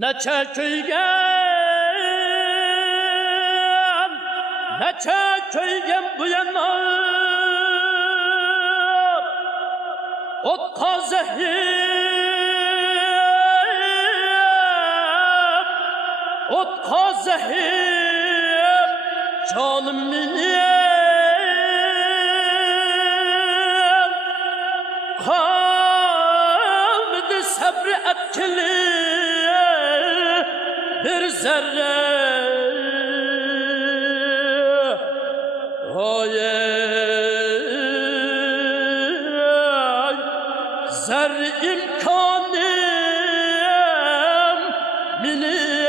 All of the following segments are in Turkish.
Neçe köygem, neçe köygem bu yana otka zehir canım benim kalmadı sabri etkili bir zerre zerre imkanım benim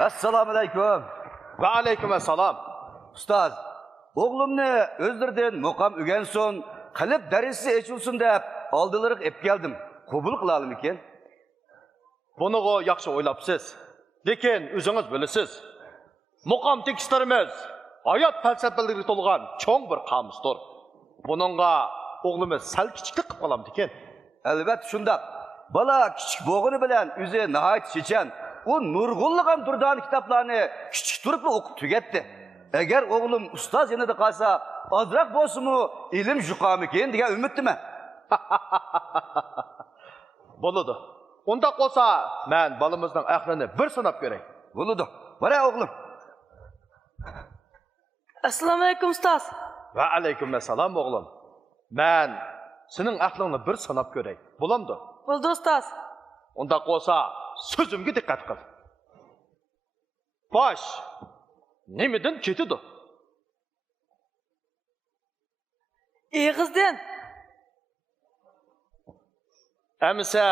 Assalomu alaykum. Va alaykum assalom. Ustoz, o'g'limni o'zlaridan muqam o'rgansin, qilib darsi ochilsin deb oldilariq ep keldim. Qabul qila olamikin? Buni yaxshi o'ylabsiz. Lekin o'zingiz bilasiz. Muqam tekstlarimiz hayot falsafalariga to'lgan cho'ng bir qamusdir. Buningga o'g'limiz sal kichiklik qilib qolamdikin. Albatta shundaq. Bola kichik bo'g'ini bilan o'zi nihoyat chechan. U nurg'unligan turdan kitoblarni kichik turib o'qib tugatdi. Agar o'g'lim ustoz yanada qolsa, ozroq bo'lsa-mu ilm juqomikin degan umiddiman. Bo'ladi. Unda qolsa, men bolamizning aqlini bir sanab ko'ray. Bo'ladi. Bora o'g'lim. Assalomu alaykum ustoz. Va alaykum assalom o'g'lim. Men sening aqlingni bir sanab ko'ray. Bo'lamdi? Bo'ldi ustoz. Unda qolsa, so'zimga diqqat qil. Bosh nimadan ketidi? Egizdan. Amsa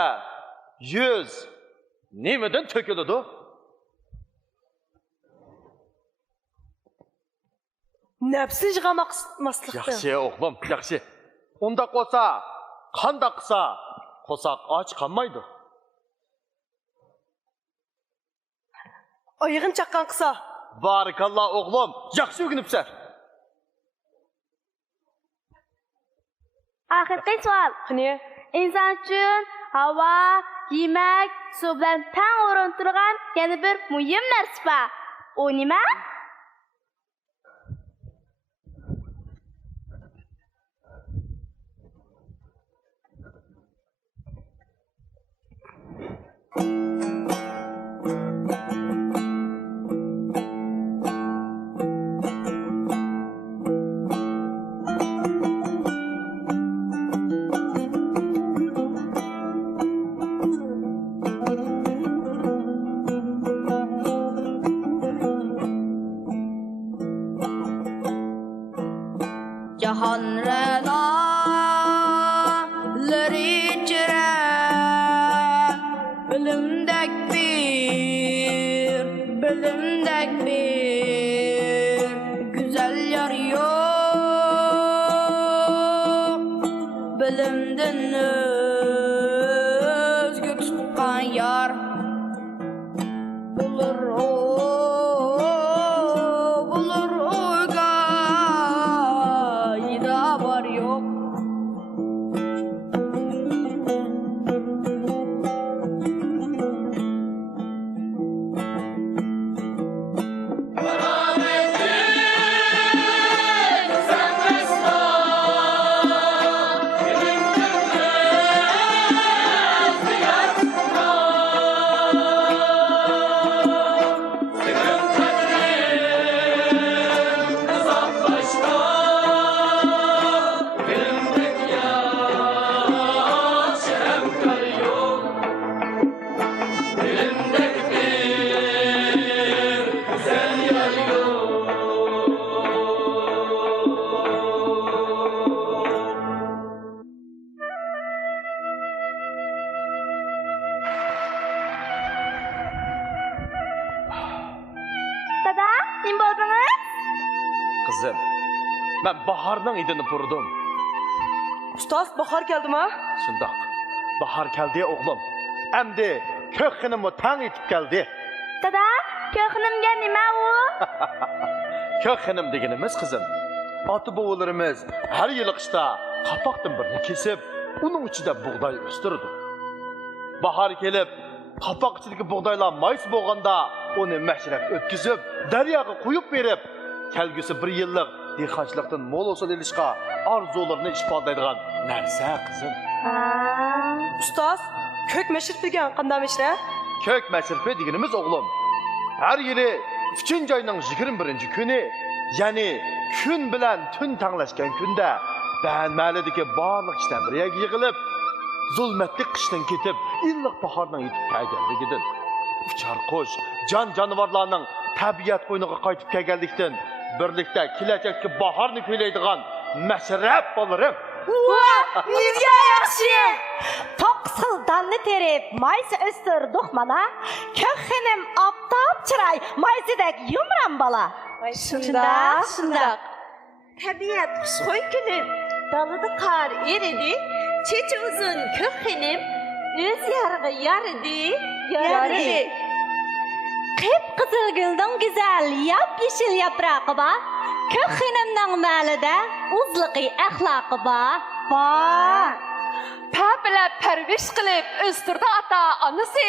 yuz nimadan to'kiladi? Nafsini yig'amaslikdan. Yaxshi o'g'lim, yaxshi. Unda qolsa, qanday qilsa, qo'saq och qolmaydi. Oyog'in chaqqan qilsa. Barakalloh o'g'lim, yaxshi o'rganibsan. Oxirgi savol. Qani? Inson uchun havo, yemak, suv bilan teng o'rin turgan yana bir muhim narsa bor. U nima? Jahon renoları içre bilimdek bir güzel yar yok bilimden özgür tutkan yar bulur Qizim, men bahorning idini qurdim. Ustoz, bahor keldimi? Shundoq. Bahor keldi o'g'lim. Endi ko'kxinimni tang etib keldi. Dada, ko'kxinimga nima u? Ko'kxinim deganimiz qizim. Ota-bobolarimiz har yil qishda qapoqdan birini kesib, uning ichida bug'doy o'stirdi. Bahor kelib, qapoq ichidagi bug'doylar mays bo'lganda, uni mashrab o'tkazib, daryoga qo'yib berib, kelgusi bir yillik dehqonchilikdan mo'l hosil olishga orzularini ifodalaydigan narsa qizim. Ustoz, ko'k mashir degan qanday mashra? Ko'k mashirpi deganimiz o'g'lim. Har yili 3-oyning 21 kuni, ya'ni kun bilan tun tanglashgan kunda Banmaladagi barliq ishlar bir yerga yig'ilib, zulmatli qishdan ketib, illiq bahordan yetib kelganligidan, uchar qush, jon-jonivorlarning tabiat qo'yniga qaytib kelganlikdan birlikda kelajakki bahorni kuylaydigan mashrab bo'larim. Nega yaxshi? To'qsildan Dalını terip, maysı östürdük mala. Kökhenim aptap çıray, maysidek yumram bala. Şundak. Tabiat soy gülüm, dalıdı kar eridi. Çeçi uzun kökhenim, öz yargı yarıdı. Kıpkızıl gülden güzel, yap yeşil yaprağı ba. Kökhenimden məlide, uzluqi əxlaqı ba. Pəbilə pərviş qılıb östürdü ata anısı.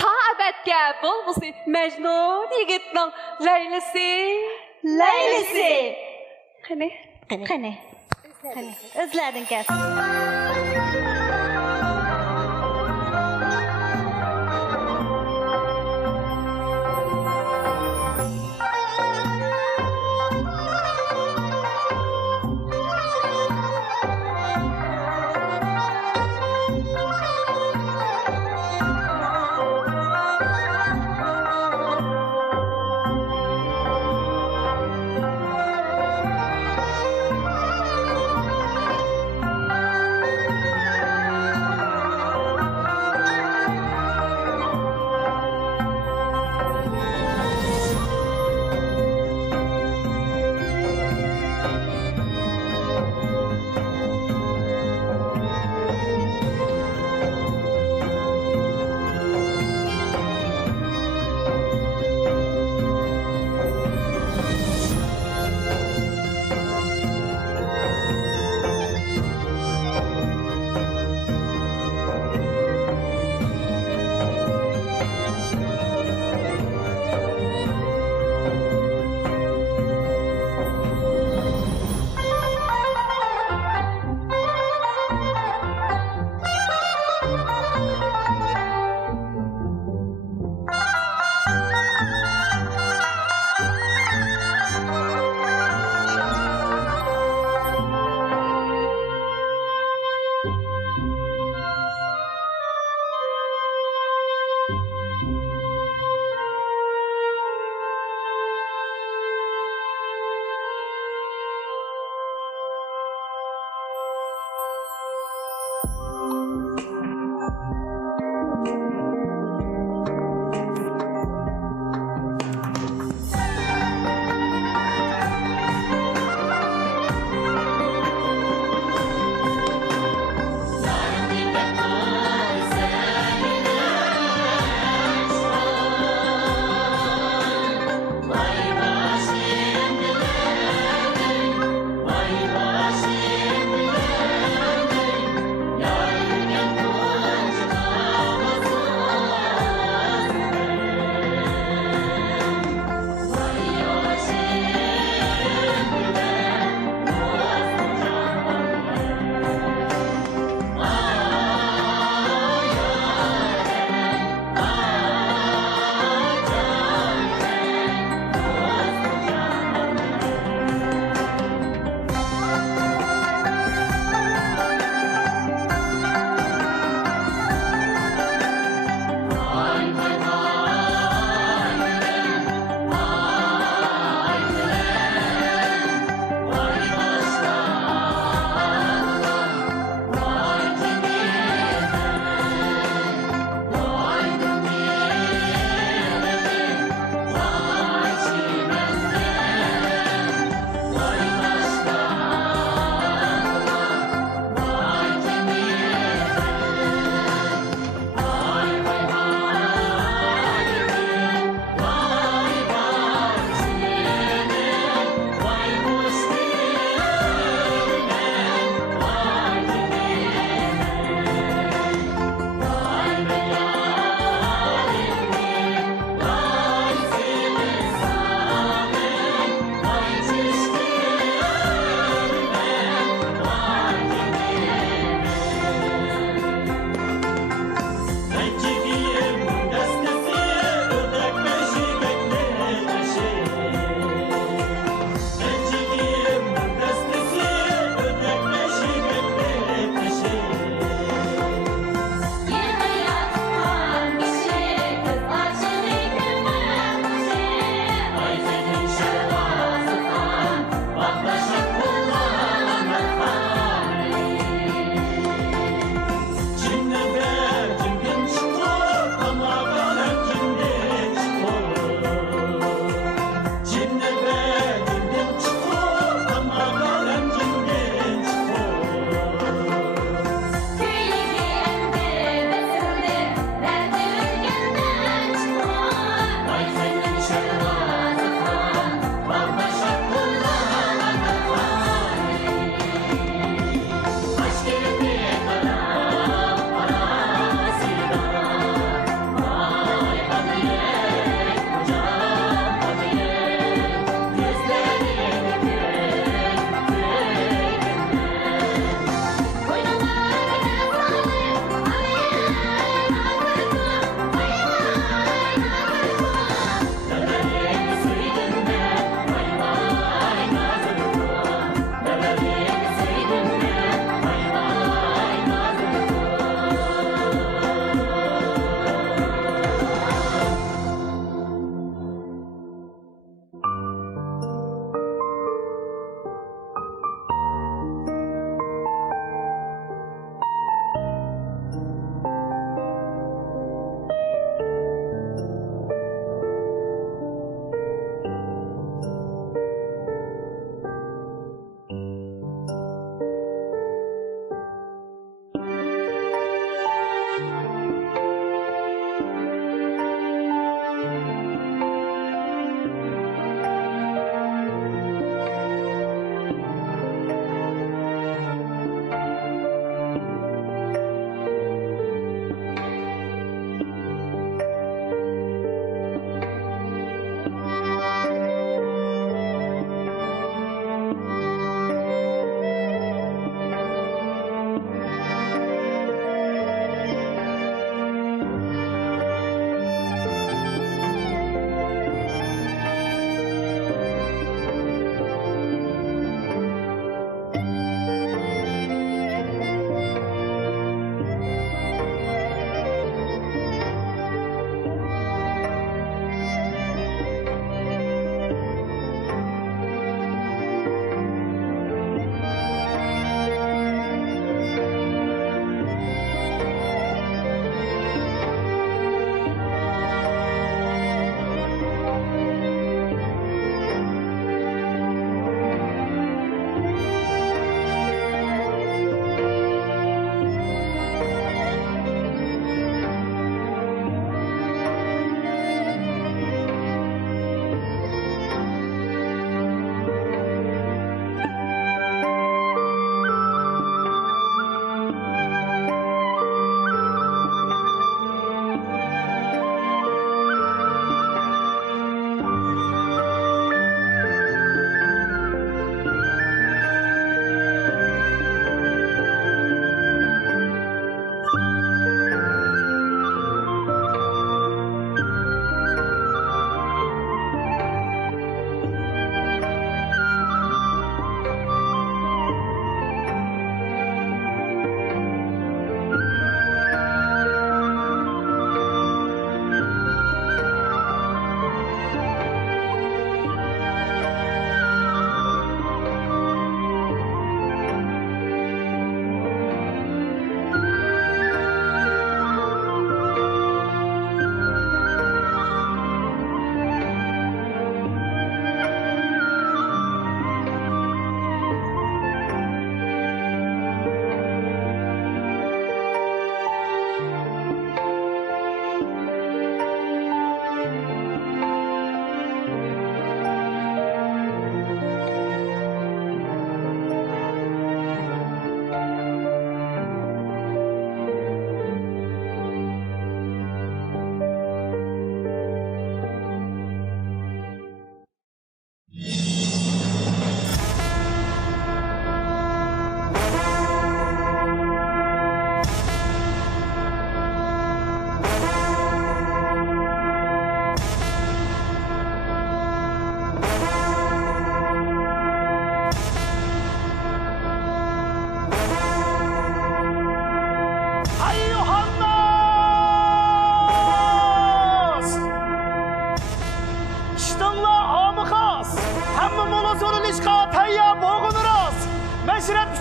Ta əbədgə bulmusu Məcnun yigitnin Leylisi. Qani. Özledin kəs.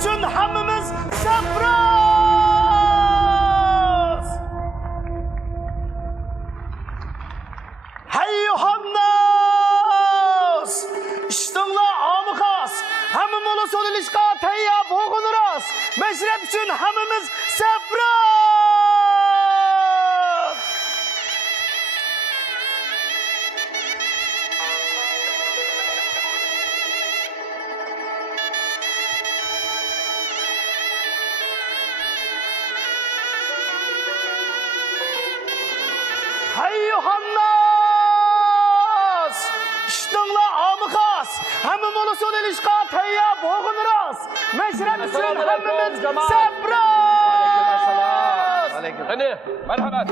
uchun hammamiz sabroz! Hey Yohannas! İştinla amıqas! Hammamiz so'lilishga tayyor bo'lgunimiz! Mashrab uchun hammamiz sabroz! Hey Yohannas! İştinla amıqas! Hammamiz so'lilishga tayyor bo'lgunimiz! Mashrab uchun hammamiz sabroz! Qani, marhamat.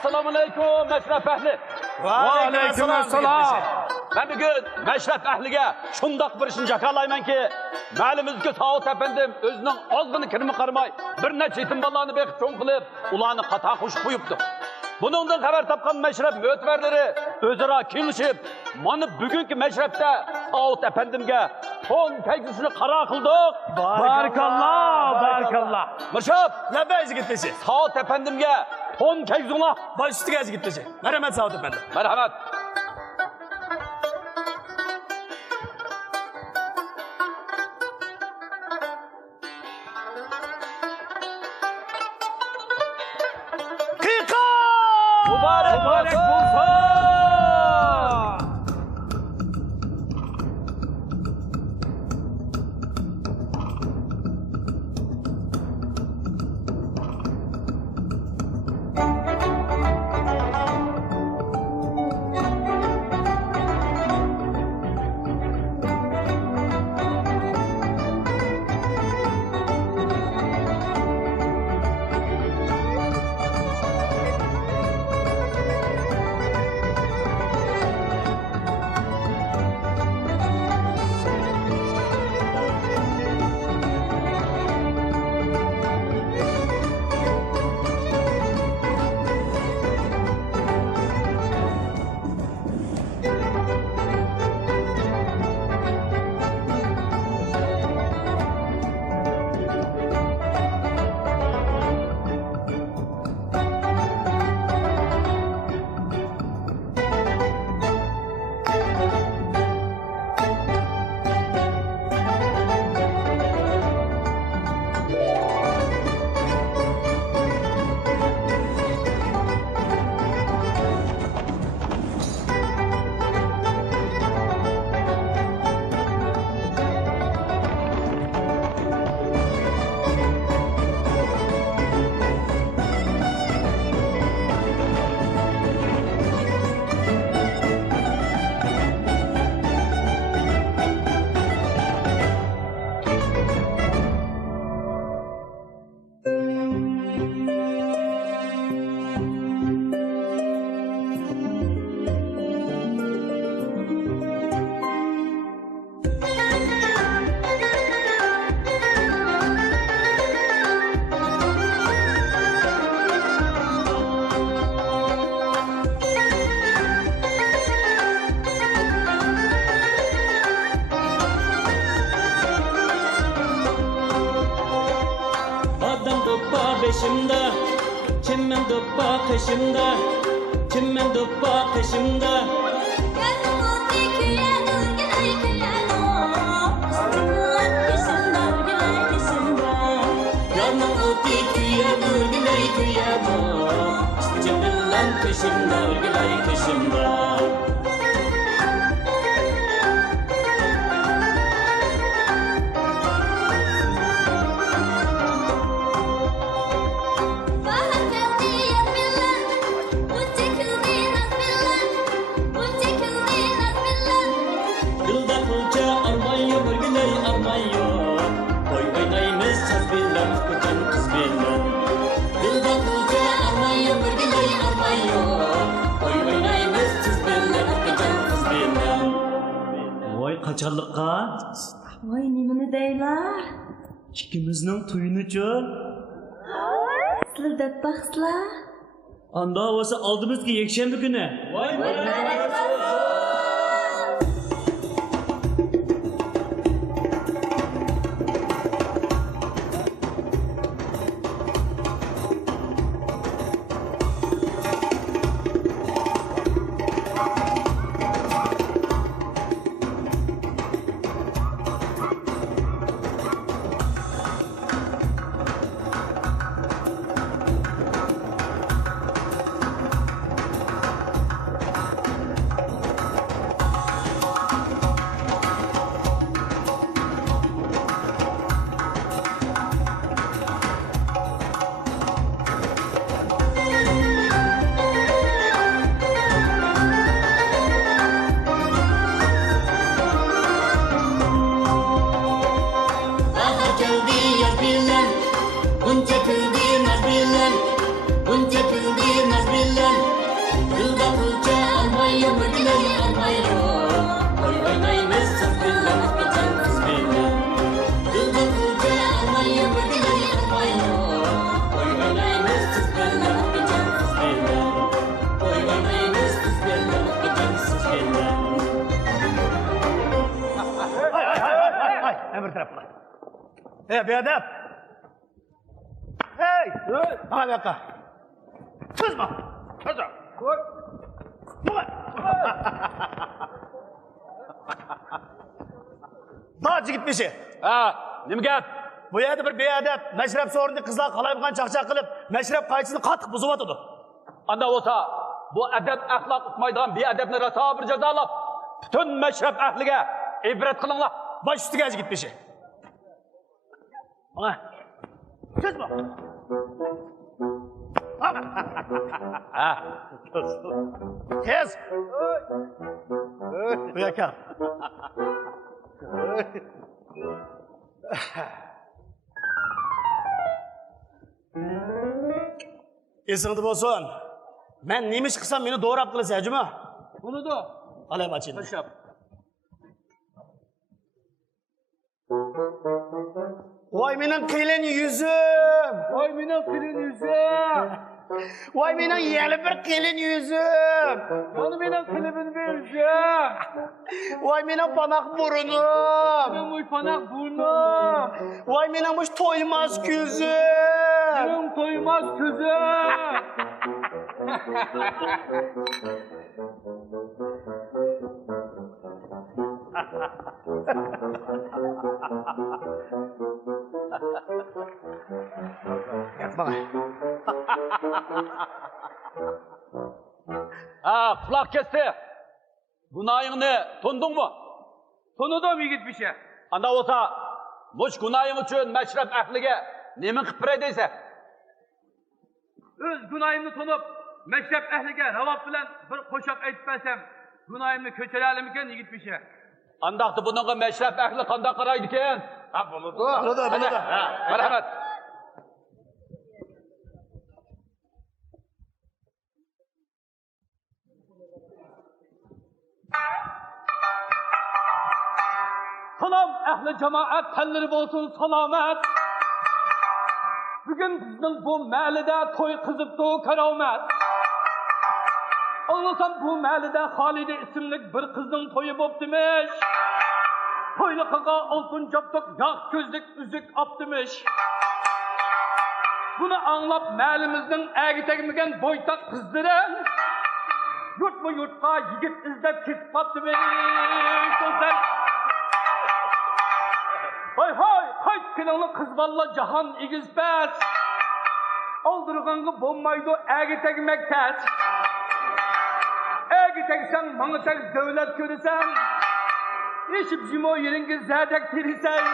Assalomu alaykum mashraf ahli. Va alaykum assalom. Ben bugün meşref ahliga şundak bir işin jakalaymanki, ma'lumizki Soğut efendim özünün ozg'ini kirmi qarmay, bir necha yetim bolalarni bekib cho'ng qilib, ularni qata qo'shib qo'yibdi. Buningdan xabar topgan meşref mo'tvarlari o'zaro kelishib, mana bugungi meşrefda Soğut efendimga to'n tegishini qaror qildik. Barakallah, barakallah. Mirshab, Labbayz gitmesi. Soğut efendimga to'n tegizinglar. Baş üstüge gitmesi. Merhamet Saud efendim. Merhamet. Mübarek olsun. Peşimde, çimmen doppa peşimde, çimmen doppa peşimde. Yanım oti küye gülgüley küye bu, cimrilen peşimde, gülgüley peşimde. Kaçarlıkka? Vay nimini deyler? İkimizning to'yini-chi? Sizlar deb baxsizlar. Anda olsa aldığımızki yakshanba kuni. Voy Unca kıldı naz bilen bir taraf kılay. Beyadep. Hey! Bana bir dakika. Kızma. Kızma. Dağcı gitmişi. Ha, nima gap? Bu yerda bir beadab, mashrab so'rida qizlar qalaydigan chaqchaq qilib, mashrab qaychini qattiq buzib o'tadi. Anda bo'lsa, bu adab axloq tutmaydigan beadabni raso bir jazolab, butun mashrab ahliga ibrat qilinglar. Bosh ustiga gitmişi. Ana. Kızma. Ha. Tez. Bu yaka. Esingda bo'lsin. Men nima ish qilsam meni doğrab qilasan, Juma. Bunu da. Alay bachini. Taşap. Voy mening qilin yuzim. Vay benim kılın yüzüm. Voy mening yana bir qilin yuzim. Onu benim kılıbın vereceğim. Voy mening panoq burunim. Benim uypanak burnum. Voy mening mush to'ymas ko'zim. Benim toymaz kızım. Ha, kulak kesti. Günahını tundun mu? Tanıdım yigit bir şey. Anda olsa, muş günahın için meşrep ahliga nemin qilib beray deyse? Öz günahımını tanıp, meşrep ehlige ravab bilen bir koşak aytib bersem, günahımını köçelerlemiken yigit bir şey. Andaqda bununla meşrep ahli qanday qaraydi ekan? Ha, bo'ladi. Hadi, ha, marhamat. Salam ehli cemaat, telleri bolsun salamet. Bugün bizning bu mahallede toy qizibdi karomat. Anlasam bu mahallede Halide isimli bir kızning to'yi bo'ptimish. To'yliqiga oltin jopdiq, yog' ko'zlik üzük optimish. Bunu anlap mahallimizning agi tegmagan bo'ytoq qizlari yurtma yurtqa yigit izlab ketib qoptimish. So'zlar Hay hay, qayt kelingli qiz bolla jahon egizpas. Oldurganga bo'lmaydi agi tegmak tas. Agi tegsang, manga tag davlat ko'rasan. Eshib jimo yeringiz zadak tirisan.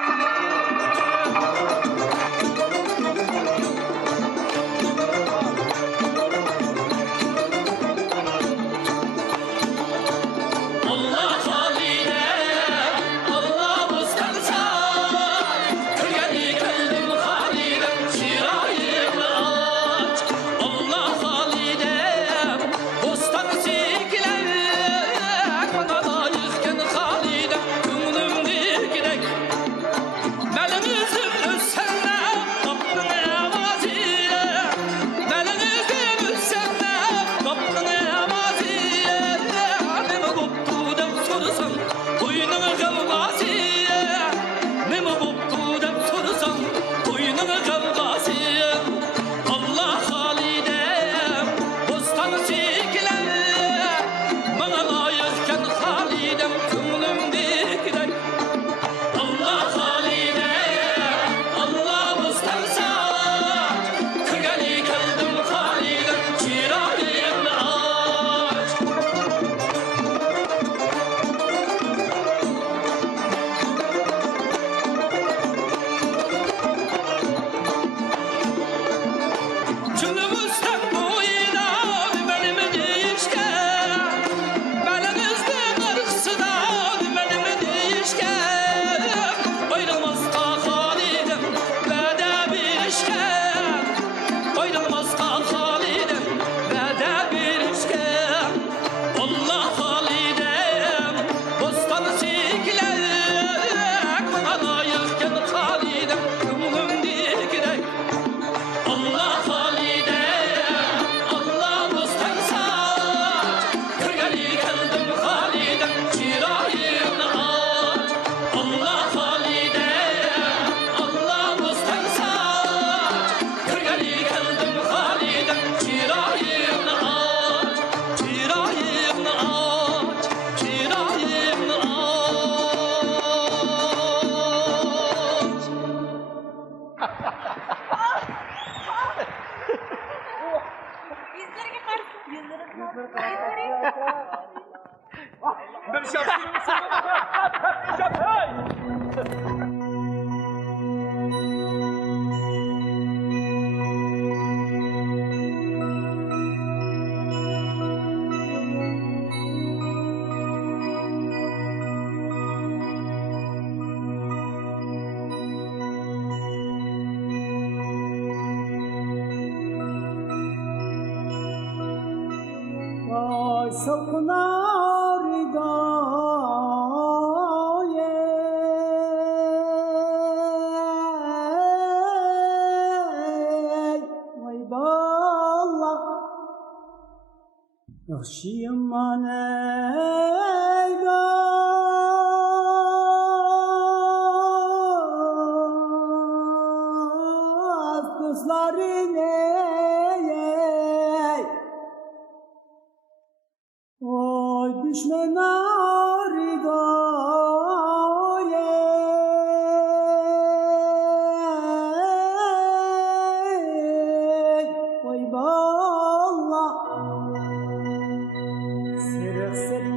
Sen sılkınar vay balla yaxşıyım anayda kızlarını oy düşman arida oy balla sırık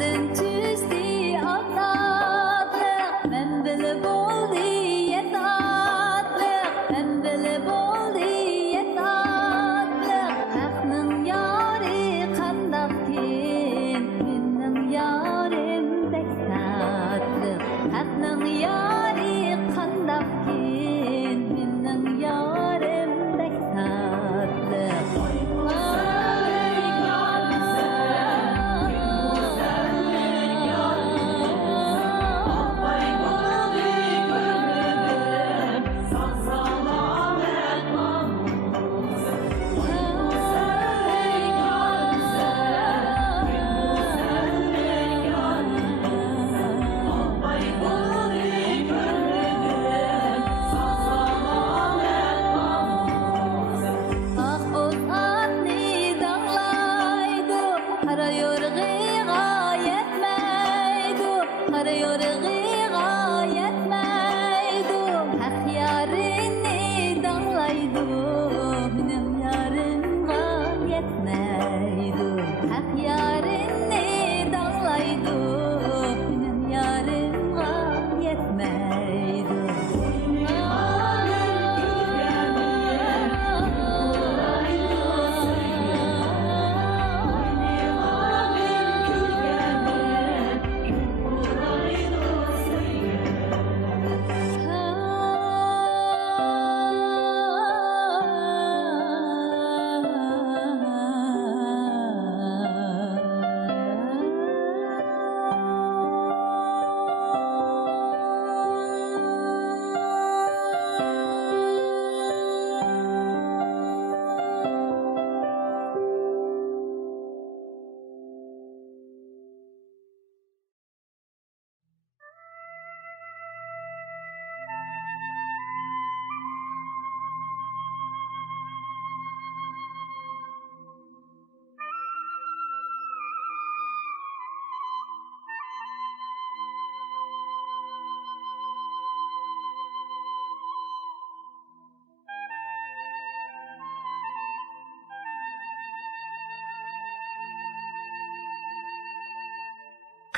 Aldın tüzdü azadlık, men bilip oldu yetadlık, men bilip oldu yetadlık. Hak'nın yari kandakin, benim yarim bektatlık. Hak'nın yari kandakin, benim yarim bektatlık.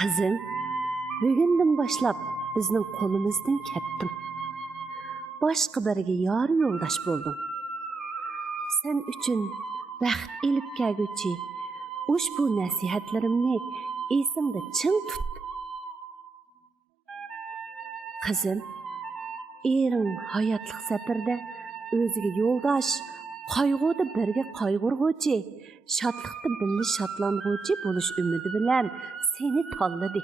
Kızım, bugünden başlap bizning qo'limizdan ketdim. Boshqa biriga yor yo'ldosh bo'ldim. Sen uchun baxt elib kelguchi ushbu nasihatlarimni esingda chin tut. Kızım, ering hayotlik safarda o'ziga yo'ldosh, qayg'uda birga qayg'urg'uchi, shodlikda birga shodlang'uchi bo'lish umidi bilan seni tanladi.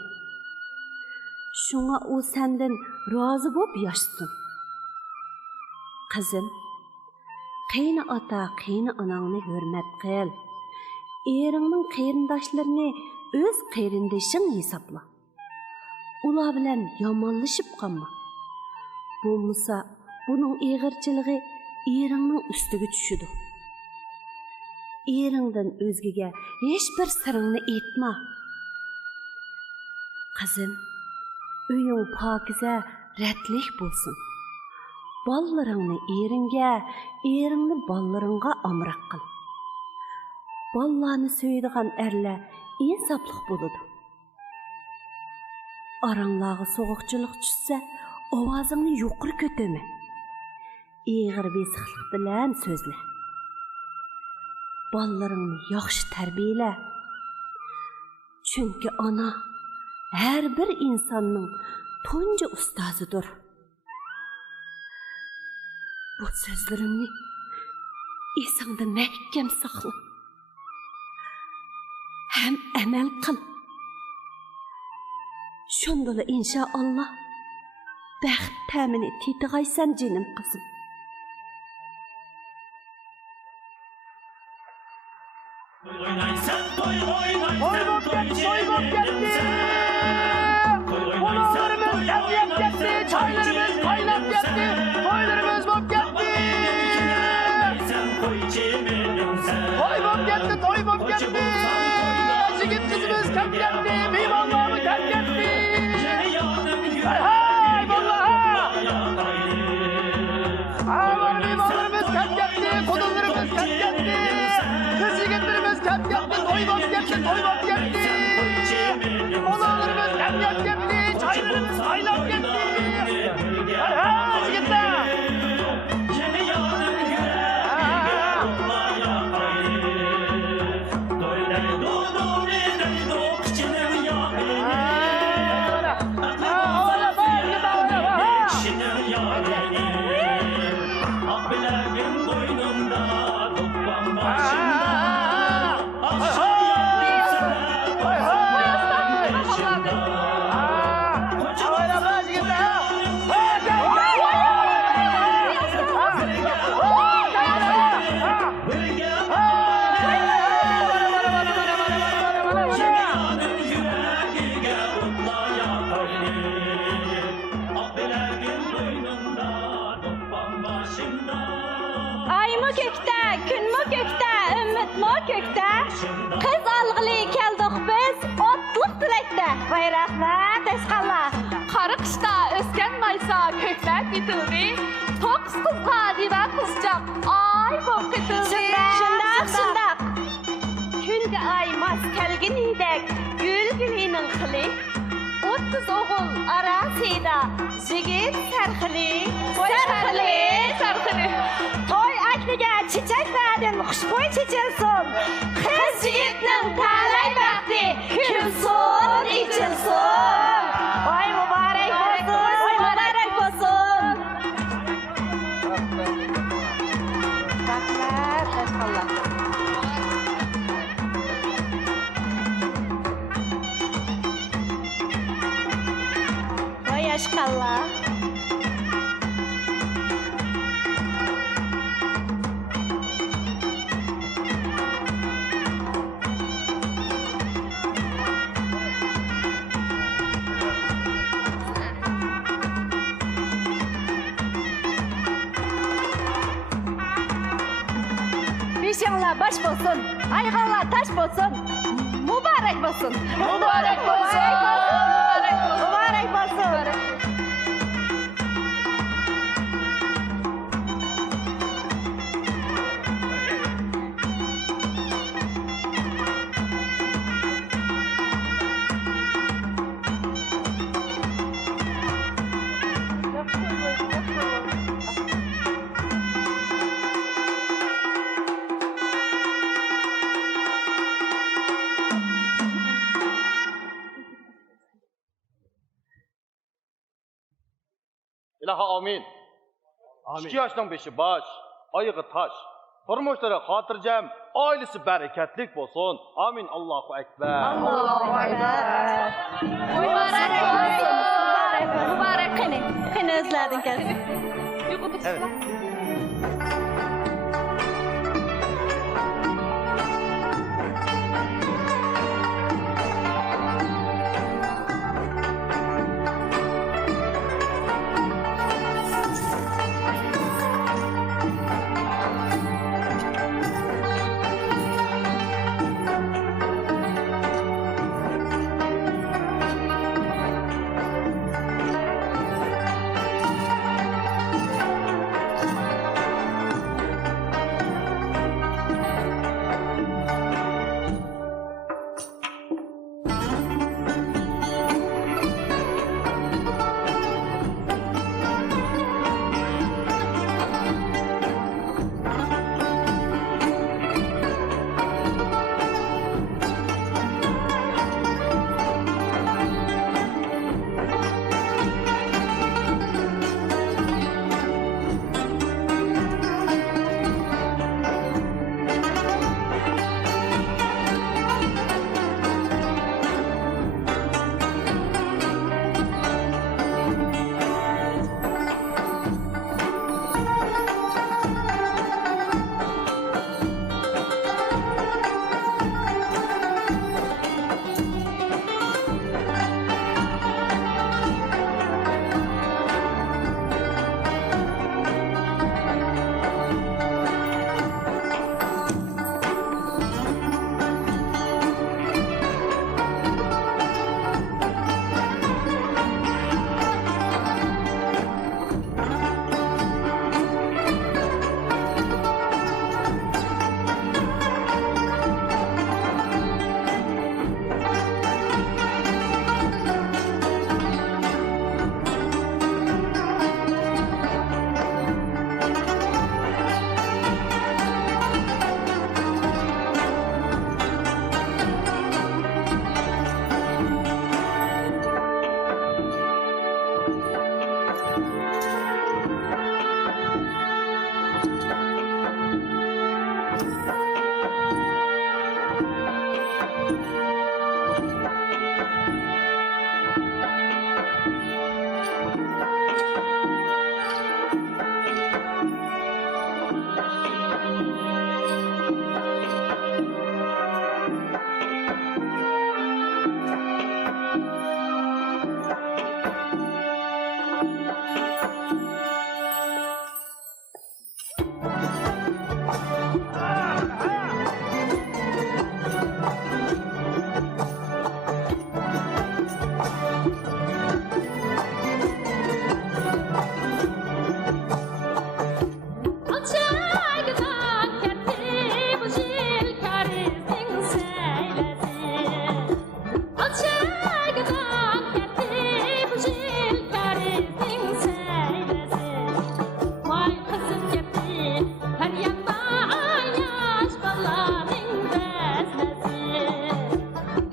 Şuna o senden razı bo'lib yashsin. Qizim, qiyni ota, qiyni onangni hurmat qil. Eringning qarindoshlarini o'z qarindishing hisobla. Ular bilan yomonlashib qolma. Bo'lmasa, buning ig'irchiligi eringning ustiga tushidi. Eringdan o'zgaga hech bir siringni aytma. Qizim, uying pokiza, ratlik bo'lsin. Ballaringni eringga, eringni ballaringga amroq qil. Ballarni so'yadigan erlar insofli bo'ladi. Aranglarga so'g'uqchilik tushsa, ovozingni yuqori ko'tarma. Ig'ir besiqlik bilan so'zla. Ballaringni yaxshi tarbiyala. Chunki ona her bir insanın tunca ustazıdır. Bu sözlerimni esingda mahkam saqla. Hem amel qil. Shundala inşallah baxt ta'mini tetig'aysan jinim qizim. Oğlanlarımız emniyet gitti, çaylarımız kaynat gitti, toylarımız bop gitti. Toy bop gitti, toy bop gitti. Yigit kızımız kep gitti, meyvanlarımız kep gitti. Hay vallahi. Hay meyvanlarımız kep gitti, kodunlarımız kep gitti. Kız yigitlerimiz kep gitti, toy bop gitti, toy bop gitti. getirdi. Tok kızga diye kızcak. Ay bok getirdi. Şundaq. Künge aymaz kelgin idek, gül gülünün kılı. 30 oğul arasıyla jigit sarxili. Sarxili. Toy akliga çiçek verdin, xuşboy çiçilsin. Kız jigitnin talay vakti, külsun, içilsin. Oy mübarek olsun, oy mübarek olsun. Rahmet, Allah. Oy aşkallah. Beşinler baş olsun, ayğanlar taş olsun, mübarek olsun. Mübarek olsun. Mübarek olsun. İlahi amin. 2 yaşdan beşi baş, ayığı taş. Turmuşları hatırcam, ailesi bereketlik olsun. Amin. Allahu Ekber. Mübarek olsun. Mübarek kını özledin kendini. Evet.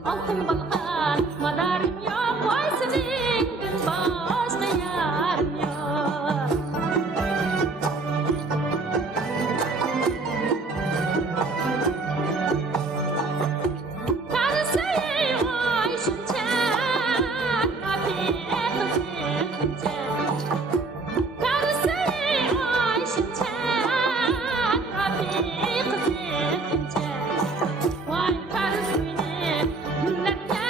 altın balkan madarım yok vay senin başka yarım yok Karısayı vay şunca kapı kızınca Karısayı vay şunca kapı kızınca Vay karısını, milletler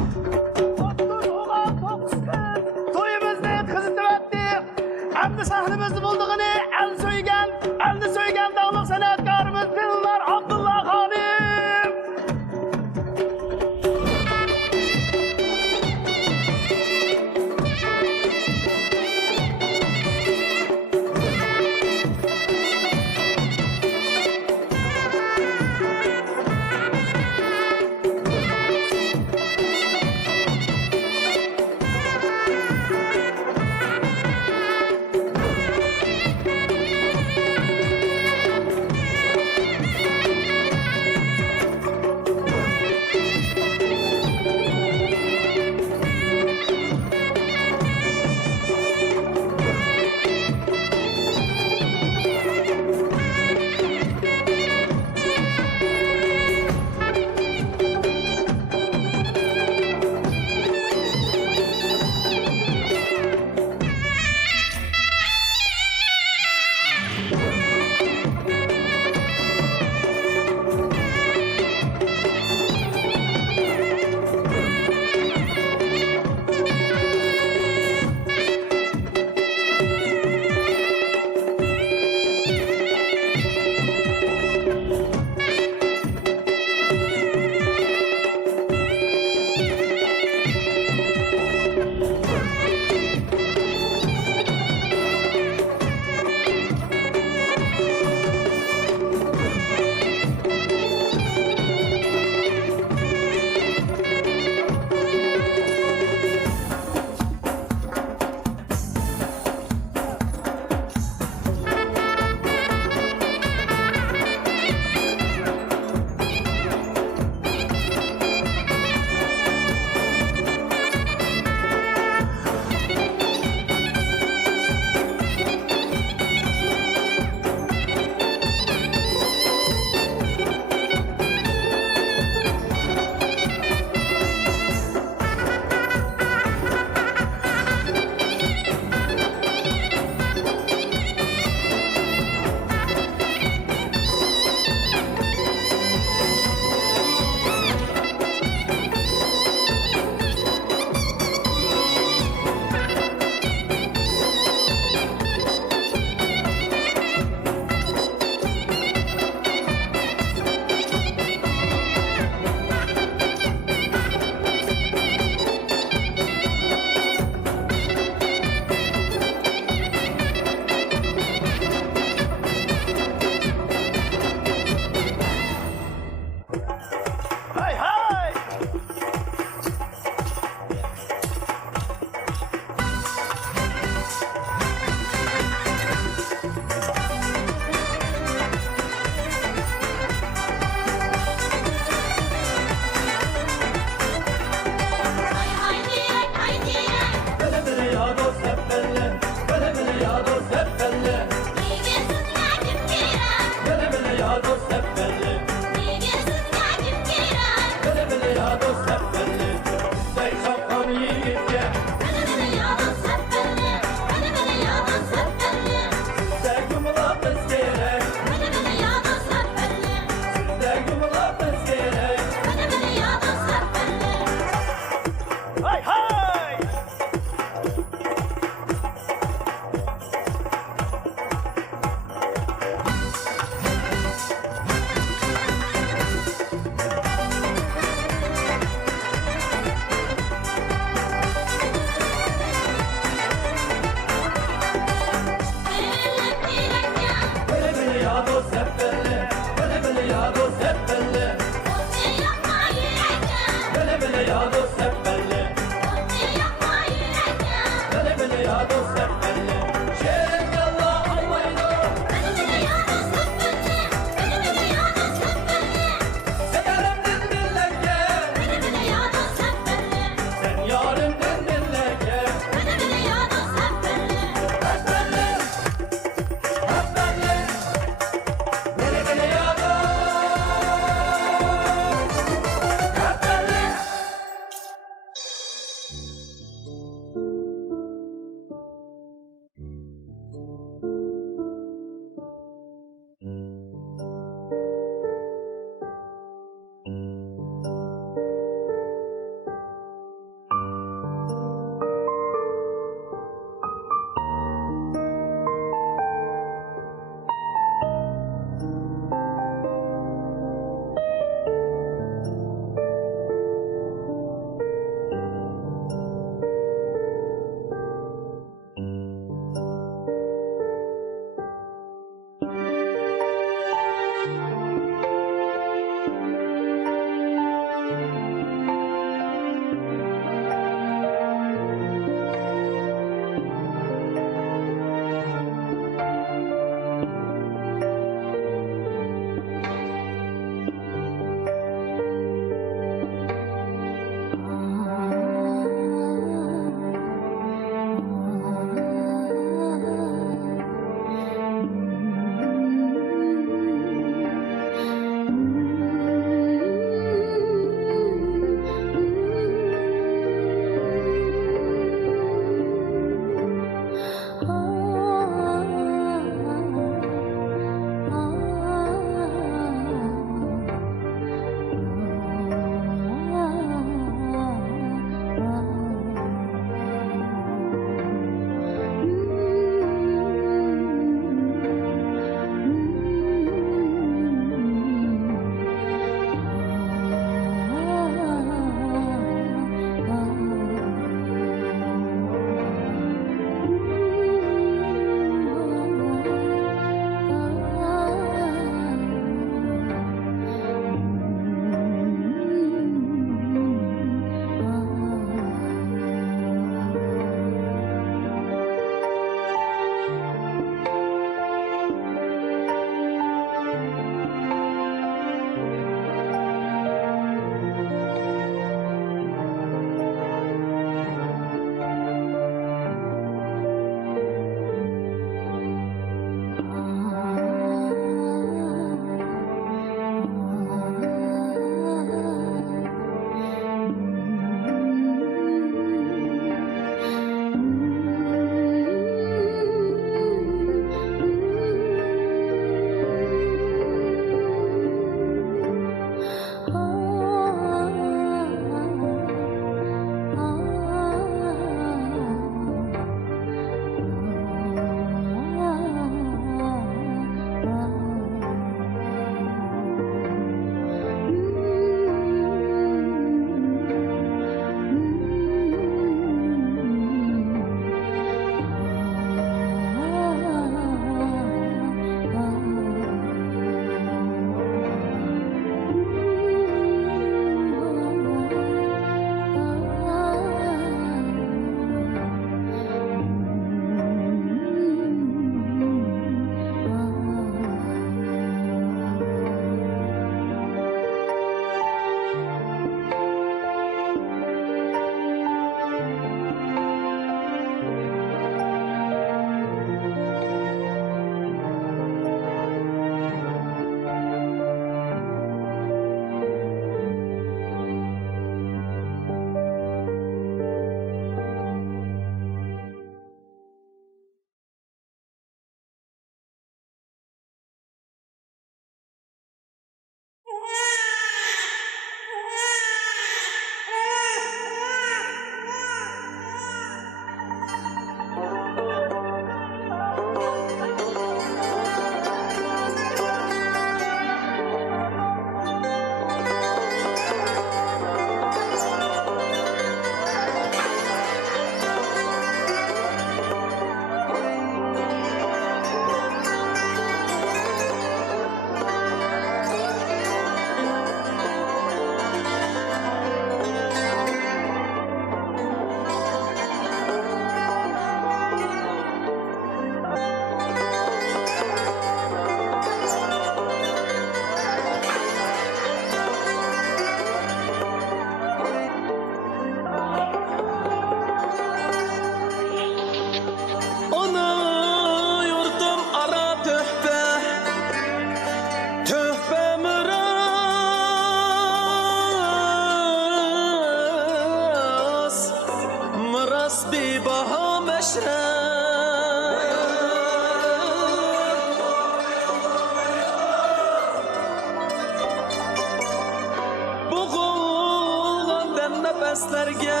Boğulan ben nefeslerge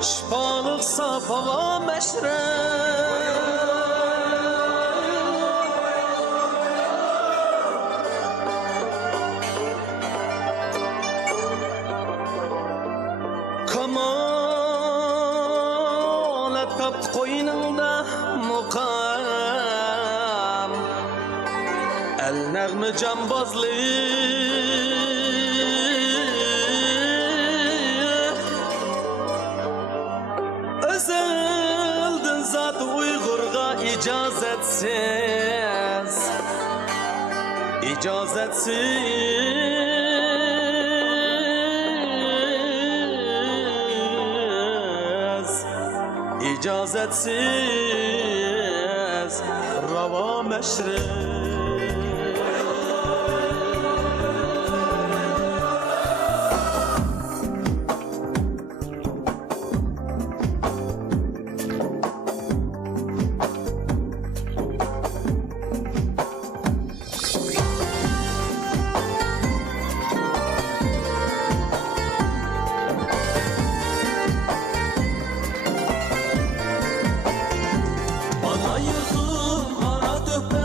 şifalık safa meşrep kamalat taptı koynunda mukam el nəğmi cambazlık özeldin zat Uygur'a icazetsiz icazetsiz rava meşrep Bana yurdum hara töhbe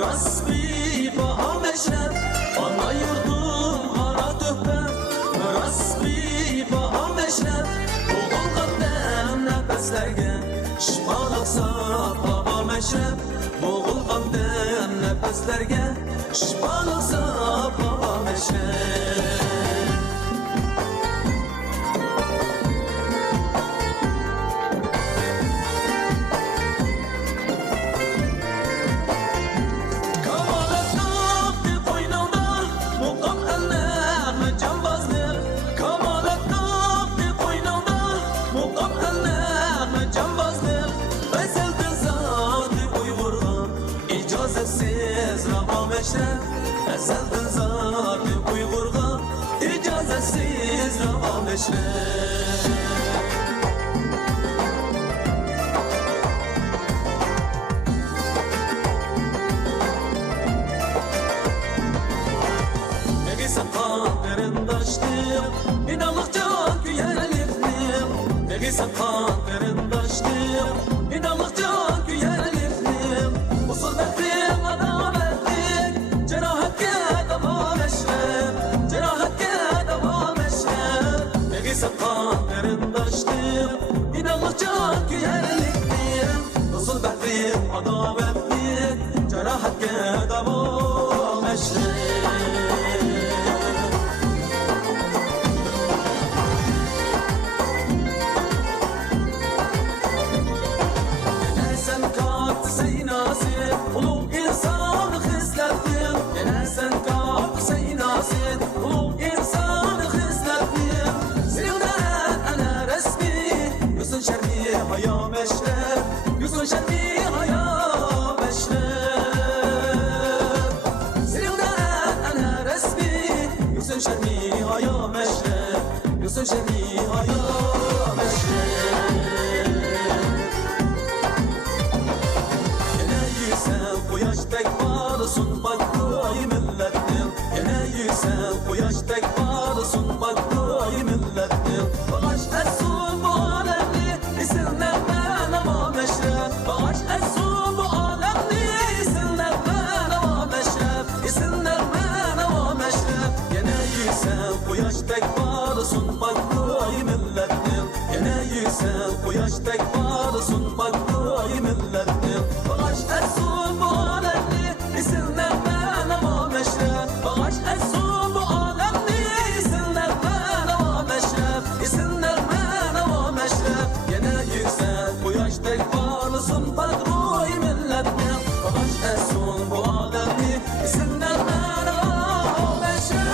rasmi baha meşrep Bana yurdum hara töhbe rasmi baha meşrep Oğul qaddem nefeslerge şifalık safa meşrep Oğul qaddem nefeslerge şifalık safa meşrep Ezelden zat-ı Uygur'a icazetsiz rava meşrep Negi sakan derindaştım İnanlıkça güyeliflim Negi sakan derindaştım İnanlıkça güyeliflim Usul beklim adam Sakan derindaştım İnanlıkça güyerlikliyim Nasıl bedrim adavetlik Cerahatke dava meşrep Yine sen kalktı seynasın Uluk insanı hislettim Yine sen kalktı seynasın Uluk insanı hislettim Yüzün şerbi haya meşrep Yüzün şerbi haya meşrep Zilden ana resmi Yüzün şerbi haya meşrep Yüzün şerbi haya meşrep Yine yüksel kuyaş tek varsın Bakay millettim Yine yüksel kuyaş tek varsın Bakay millettim Bağış etsun bu alemli İsimler ben ama meşrep Bağış etsun bu alemli İsimler ben ama meşrep İsimler ben ama meşrep Yine yüksel kuyaş tek varsın Bakay millettim Yine yüksel kuyaş tek varsın Bakay millettim Bağış etsun bu alemli İsimler ben ama meşrep Bağış etsun bu alemli İsimler ben ama meşrep İsimler ben ama meşrep Yine yüksel kuyaş tek varsın Bakay millettim Bağış etsun bu alemli İsimler ben ama meşrep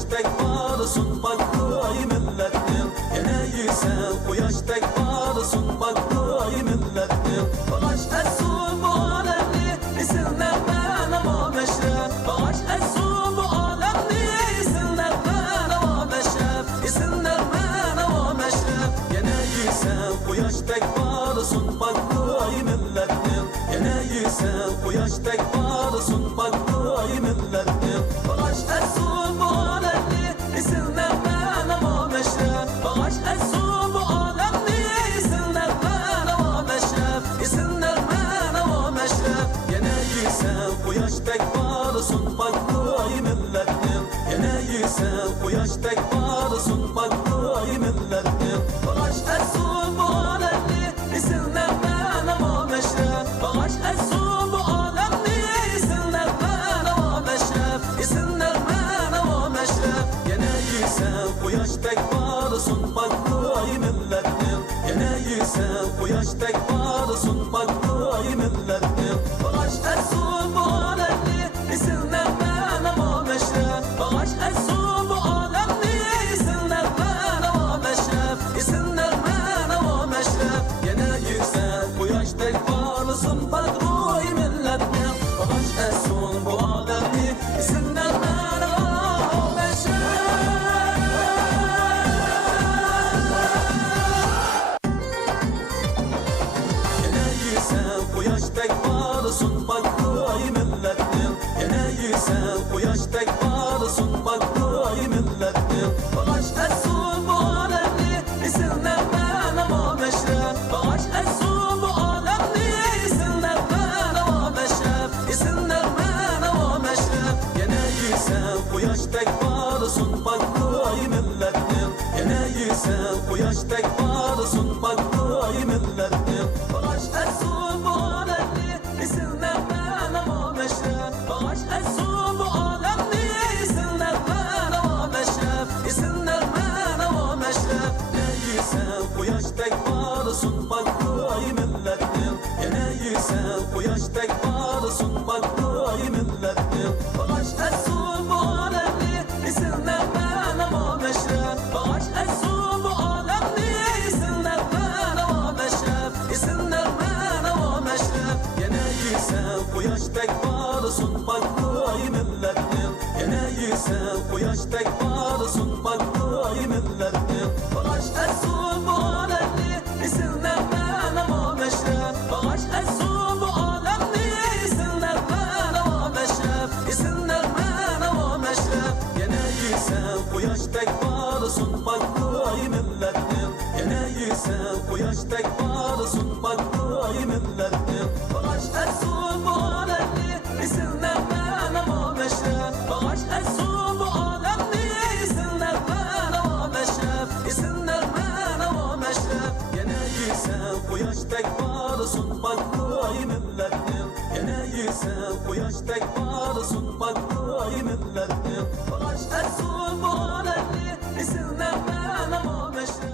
quyoşdek barısın bakay millettim. Yana yesen quyoşdek barısın bakay millettim. Bağış etsin bu alemni, isimler bana mameşref. Bağış etsin bu alemni, isimler bana mameşref. İsimler bana mameşref. Yana yesen quyoşdek barısın bakay millettim. Yana yesen quyoşdek barısın bakay millettim. Bağış etsin bu alemni, isimler bana mameşref. Bağış etsin bu alemni, isimler bana mameşref. İsimler bana mameşref. Yana yesen quyoşdek barısın bakay millettim. Yana yesen quyoşdek barısın bakay millettim. Bağış etsin bu alemni, isimler bana mameşref. Bağış etsin bu alemni, isimler bana mameşref. İsimler bana mameşref. Yana yesen quyoşdek barısın bakay millettim. Yana yesen quyoşdek barısın bakay millettim. Bağış etsin bu alemni, isimler bana mameşref. Bağış etsin bu alemni, isimler bana mameşref. İsimler bana mameşref. Yana yesen quyoşdek barısın bakay millettim. Bağış etsin bu alemni, isimler bana mameşref. Yana yesen quyoşdek barısın bakay millettim. Yana yesen quyoşdek barısın bakay millettim. Bağış etsin bu alemni, isimler bana mameşref. Bağış etsin bu alemni, isimler bana mameşref. İsimler bana mameşref. Yana yesen quyoşdek barısın bakay millettim. Yana yesen quyoşdek barısın bakay millettim. Bağış etsin bu alemni, isimler bana mameşref. Bağış etsin bu alemni, isimler bana mameşref. İsimler bana mameşref. Yana yesen quyoşdek barısın bakay millettim. Yana yesen quyoşdek barısın bakay millettim. Bağış etsin bu alemni, isimler bana mameşref. Bağış etsin bu alemni, isimler bana mameşref. İsimler bana mameşref. Yana yesen quyoşdek barısın bakay millettim. Yana yesen quyoşdek barısın bakay millettim. Bağış etsin bu alemni, isimler bana mameşref. Bağış etsin bu alemni, isimler bana mameşref. İsimler bana mameşref. Yana yesen quyoşdek barısın bakay millettim. Yana yesen quyoşdek barısın bakay millettim. Bağış etsin bu alemni, isimler bana mameşref. Bağış etsin bu alemni, isimler bana mameşref. İsimler bana mameşref. Yana yesen quyoşdek barısın bakay millettim. Yana yesen quyoşdek barısın bakay millettim. Bağış etsin bu alemni, isimler bana mameşref.